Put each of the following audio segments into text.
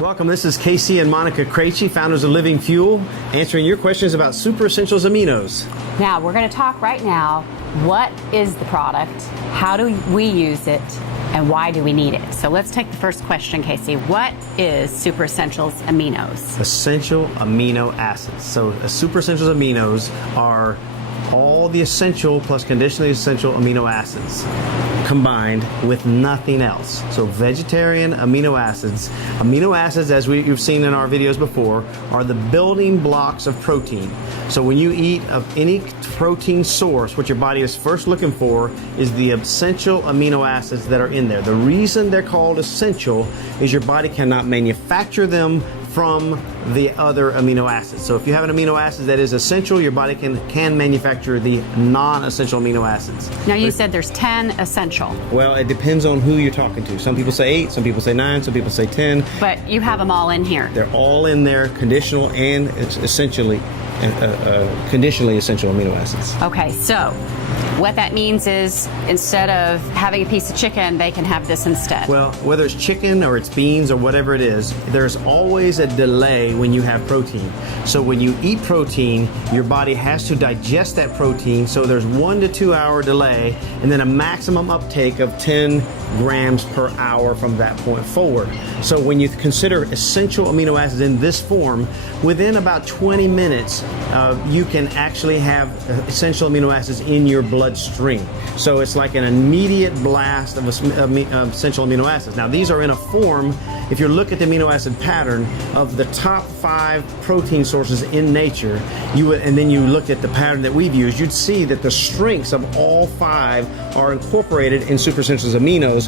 Welcome, this is Casey and Monica Krejci, founders of LivingFuel, answering your questions about SuperEssentials Aminos. Now, we're going to talk right now, what is the product, how do we use it, and why do we need it? So let's take the first question, Casey. What is SuperEssentials Aminos? Essential amino acids. So SuperEssentials Aminos are all the essential plus conditionally essential amino acids combined with nothing else. So vegetarian amino acids. Amino acids, as you've seen in our videos before, are the building blocks of protein. So when you eat of any protein source, what your body is first looking for is the essential amino acids that are in there. The reason they're called essential is your body cannot manufacture them from the other amino acids. So if you have an amino acid that is essential, your body can manufacture the non-essential amino acids. Now you said there's 10 essential. Well, it depends on who you're talking to. Some people say 8, some people say 9, some people say 10. But you have them all in here. They're all in there, conditional and essentially conditionally essential amino acids. Okay, so what that means is instead of having a piece of chicken, they can have this instead. Well, whether it's chicken or it's beans or whatever it is, there's always a delay when you have protein. So when you eat protein, your body has to digest that protein, so there's 1 to 2 hour delay and then a maximum uptake of 10 grams per hour from that point forward. So when you consider essential amino acids in this form, within about 20 minutes, you can actually have essential amino acids in your bloodstream. So it's like an immediate blast of essential amino acids. Now these are in a form, if you look at the amino acid pattern of the top 5 protein sources in nature, and then you look at the pattern that we've used, you'd see that the strengths of all 5 are incorporated in SuperEssentials Aminos,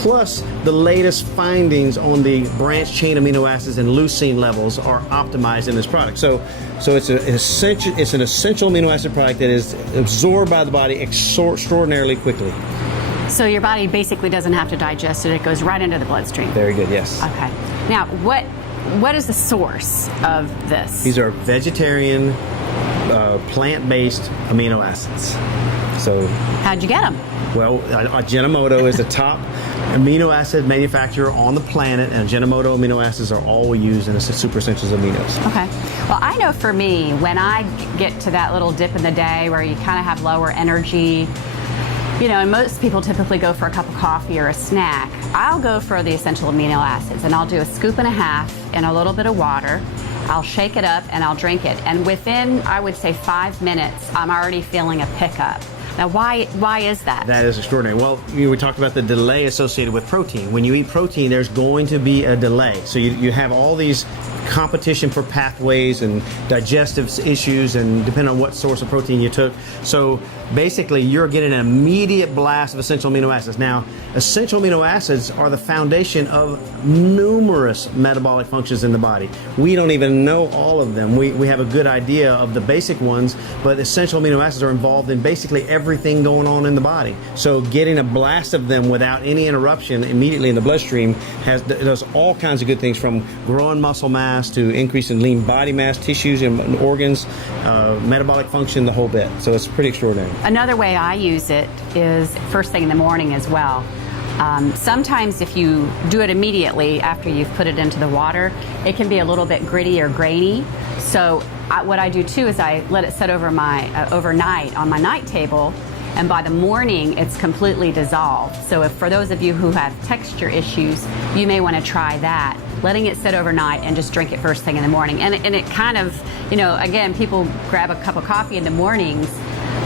plus the latest findings on the branched chain amino acids and leucine levels are optimized in this product. So it's an essential amino acid product that is absorbed by the body extraordinarily quickly. So your body basically doesn't have to digest it, it goes right into the bloodstream. Very good, yes. Okay. Now, what is the source of this? These are vegetarian, plant-based amino acids. So how'd you get them? Well, Ajinomoto is the top amino acid manufacturer on the planet, and Ajinomoto amino acids are all we use in the SuperEssentials Aminos. Okay. Well, I know for me, when I get to that little dip in the day where you kind of have lower energy, you know, and most people typically go for a cup of coffee or a snack, I'll go for the essential amino acids, and I'll do a scoop and a half in a little bit of water. I'll shake it up and I'll drink it. And within, I would say, 5 minutes, I'm already feeling a pickup. Now, why is that? That is extraordinary. Well, we talked about the delay associated with protein. When you eat protein, there's going to be a delay. So you have all these competition for pathways and digestive issues, and depending on what source of protein you took. So basically, you're getting an immediate blast of essential amino acids. Now, essential amino acids are the foundation of numerous metabolic functions in the body. We don't even know all of them. We have a good idea of the basic ones, but essential amino acids are involved in basically everything going on in the body. So getting a blast of them without any interruption immediately in the bloodstream does all kinds of good things, from growing muscle mass to increase in lean body mass, tissues and organs, metabolic function, the whole bit. So it's pretty extraordinary. Another way I use it is first thing in the morning as well. Sometimes if you do it immediately after you've put it into the water, it can be a little bit gritty or grainy. So what I do too is I let it set over overnight on my night table, and by the morning it's completely dissolved. So for those of you who have texture issues, you may want to try that, letting it sit overnight and just drink it first thing in the morning. And it kind of, you know, again, people grab a cup of coffee in the mornings.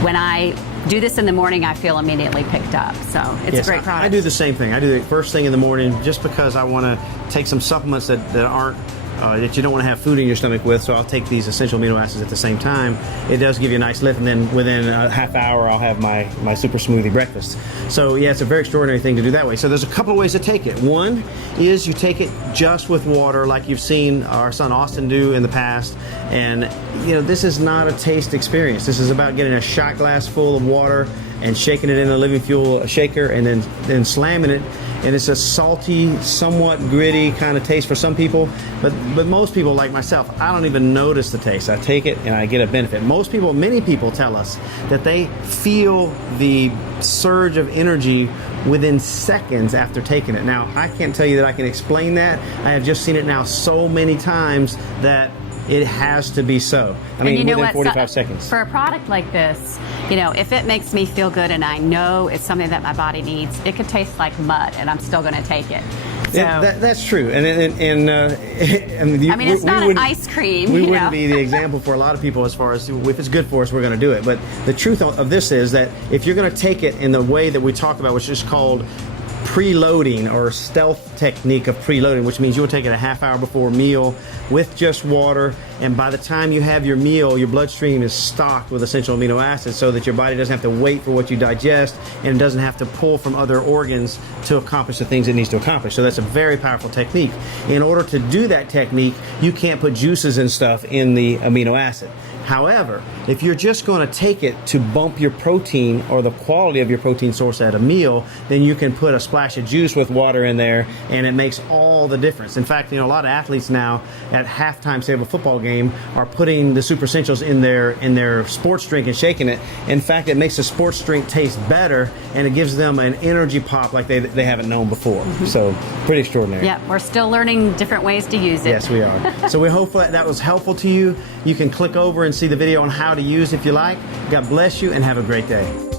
When I do this in the morning, I feel immediately picked up. So it's a great product. I do the same thing. I do it first thing in the morning just because I want to take some supplements that aren't that you don't want to have food in your stomach with, so I'll take these essential amino acids at the same time. It does give you a nice lift, and then within a half hour I'll have my super smoothie breakfast. So yeah, it's a very extraordinary thing to do that way. So there's a couple of ways to take it. One is you take it just with water, like you've seen our son Austin do in the past, and you know, this is not a taste experience. This is about getting a shot glass full of water and shaking it in a LivingFuel shaker, and then slamming it. And it's a salty, somewhat gritty kind of taste for some people, but most people, like myself, I don't even notice the taste. I take it and I get a benefit. Many people tell us that they feel the surge of energy within seconds after taking it. Now, I can't tell you that I can explain that. I have just seen it now so many times that it has to be so. I mean, within 45 seconds. For a product like this, you know, if it makes me feel good and I know it's something that my body needs, it could taste like mud and I'm still going to take it. So, yeah, that's true. And I mean, it's not an ice cream. We wouldn't be the example for a lot of people as far as if it's good for us, we're going to do it. But the truth of this is that if you're going to take it in the way that we talked about, which is called preloading or stealth technique of preloading, which means you'll take it a half hour before a meal with just water, and by the time you have your meal, your bloodstream is stocked with essential amino acids so that your body doesn't have to wait for what you digest and it doesn't have to pull from other organs to accomplish the things it needs to accomplish. So that's a very powerful technique. In order to do that technique, you can't put juices and stuff in the amino acid. However, if you're just going to take it to bump your protein or the quality of your protein source at a meal, then you can put a splash of juice with water in there and it makes all the difference. In fact, you know, a lot of athletes now at halftime, say, of a football game are putting the SuperEssentials in their sports drink and shaking it. In fact, it makes the sports drink taste better and it gives them an energy pop like they haven't known before. So pretty extraordinary. Yeah, we're still learning different ways to use it. Yes, we are. So we hope that was helpful to you. You can click over and see the video on how to use if you like. God bless you and have a great day.